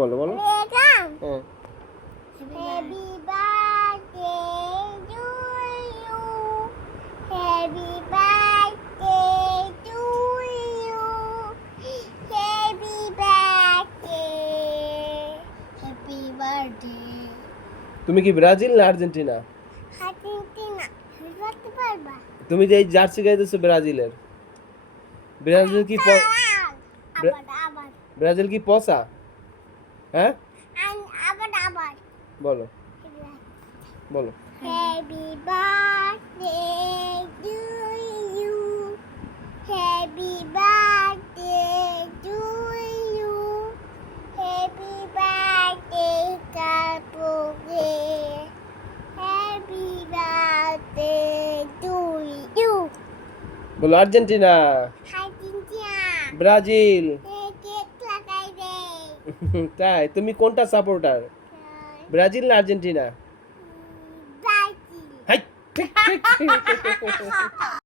বলো বলো। হ্যাঁ। Happy birthday to you. Happy birthday to you. Happy birthday. Happy birthday. তুমি কি ব্রাজিল না আর্জেন্টিনা? আর্জেন্টিনা বলতে পারবা? তুমি যে এই জার্সি গাইতেছো ব্রাজিলের, ব্রাজিল কি আবার আবার ব্রাজিল কি পচা? হ্যাঁ আবার বলো বলো। Happy birthday to you. Happy birthday to you. Happy birthday Kapuge. Happy birthday to you. বলো আর্জেন্টিনা, Argentina. ব্রাজিল। কেক লাগাই দে। তাই তুমি কোনটা সাপোর্টার, ব্রাজিল না আর্জেন্টিনা? Brazil. হাই ঠিক ঠিক